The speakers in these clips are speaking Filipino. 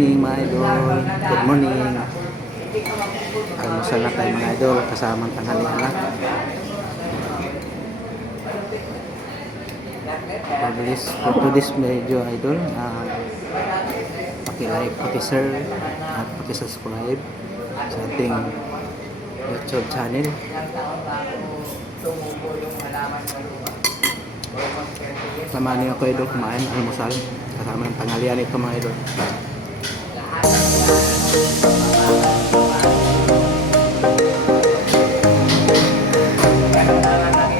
morning mga idol. Good morning. Almusal na tayo mga idol. Kasamang tanghalian na. For today's video idol. Paki-like, paki-share at paki-subscribe sa ating YouTube channel. Samahan niyo ako idol kumain almusal. Kasama ng tanghalian ito mga idol.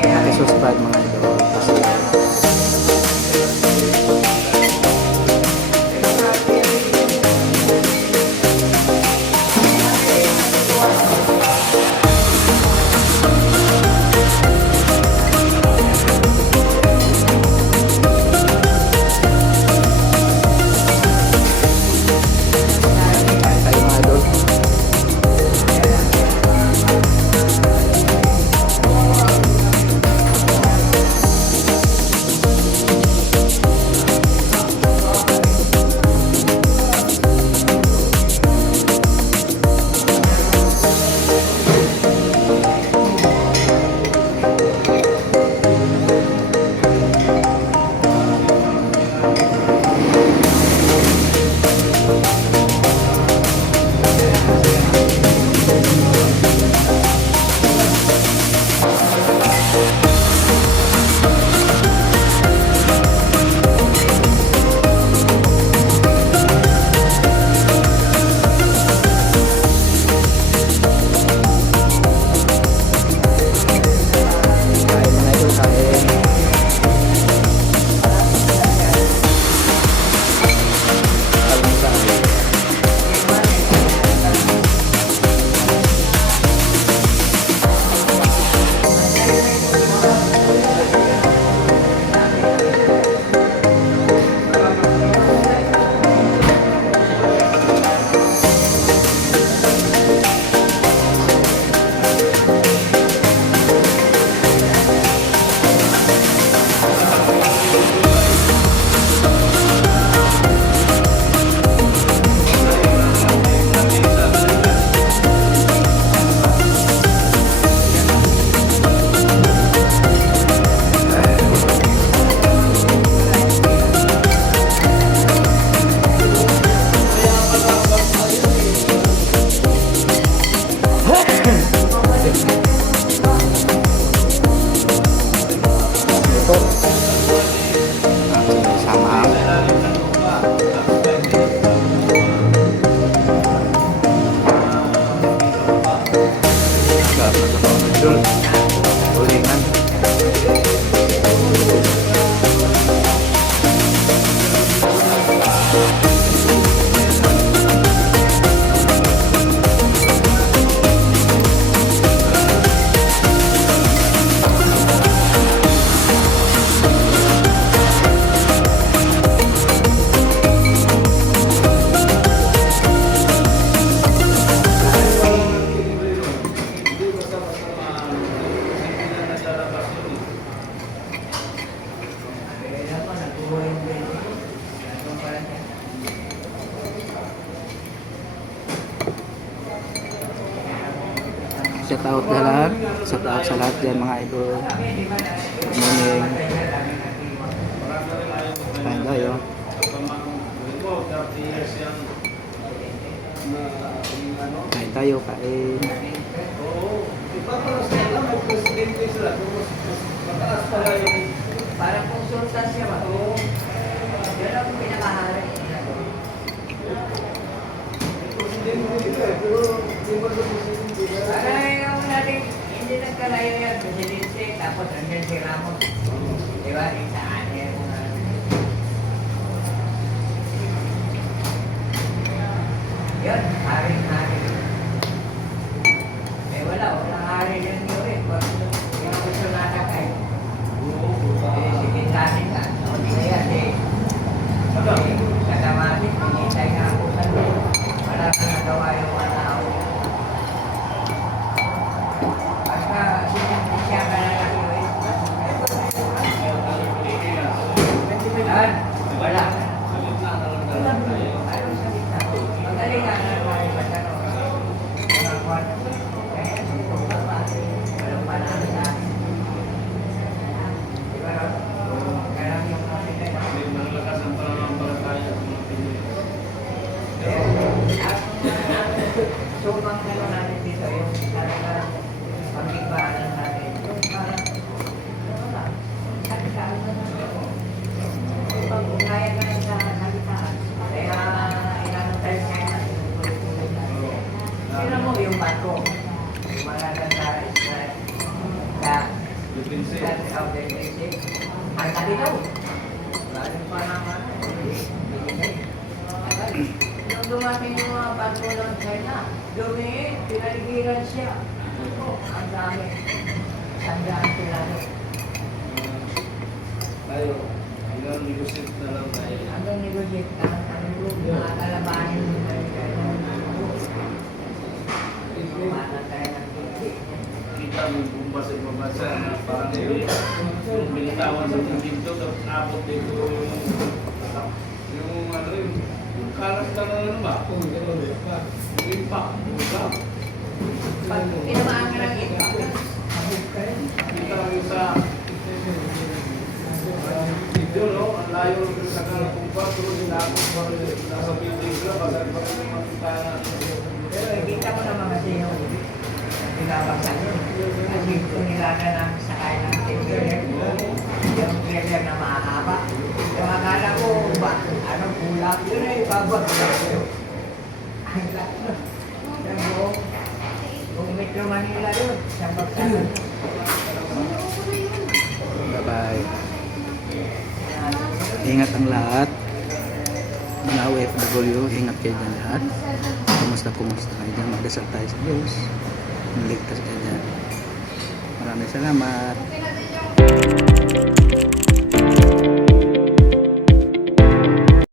Paki-subscribe mga idol. Shout out na lahat. Shout out sa lahat dyan mga idol. Good morning. Kain tayo. Kain tayo, kain. Parang konsultan siya ba? Oo. Yan ang pinakahari. Ay, yung natin, hindi nagkalayo yan. Presidente, tapos andyan si Ramos. Di ba? Saan yan? Yan, hari-hari. Eh, walang hari yan yun eh. Yung gusto natin kayo. Eh, sige natin ka. O, di kaya, eh. Kadamatin, pinitay nga ako sa wala ka nagawa yung tao. Basta, siya ka na lang yun. Wala. Ayaw sa gitna. lumang ano natin dito, yung talagang pagkikbahanan natin. Yung parang, wala, salitaan na lang ako. Pag-ugnayan na rin sa salitaan. Kaya, ilang tayo kaya natin. Sino mo yung bato? Yung mga ganda na ang tali daw. Lalim pa naman. Nung dumating yung mga bago ng China, dumi, pinaligiran siya. Ang dami. Sandaan sila. Tayo, ilang negosyate na lang tayo. Anong negosyate ka? Anong mga kalabanin mo na yung China? Mana tayo ng tingin. Kita mo kung basa mabasa na parang yung binitawan sa dito, tapos abot dito yung ano yung karakter na ano ba? Yung impact, Pag tinamaan ka ng impact, kita mo yung sa video, no? Ang layo ng nagkakakumpa, pero sinakot pa rin nasa building sila, basta pa rin makita na. pero kita mo naman kasi yung binabagsak yun. Kasi kung nilaga na sakay ng trailer, yung trailer na mahaba. Yung akala ko ba, anong kulak, yun ay babagsak yun. Ang laki nun. Yung buong Metro Manila yun, siyang bagsakan. Bye-bye. Ingat ang lahat. Mga OFW, ingat kayo dyan lahat. Kumusta kayo dyan? Magdasal tayo sa Diyos. Maligtas kayo dyan. Maraming salamat.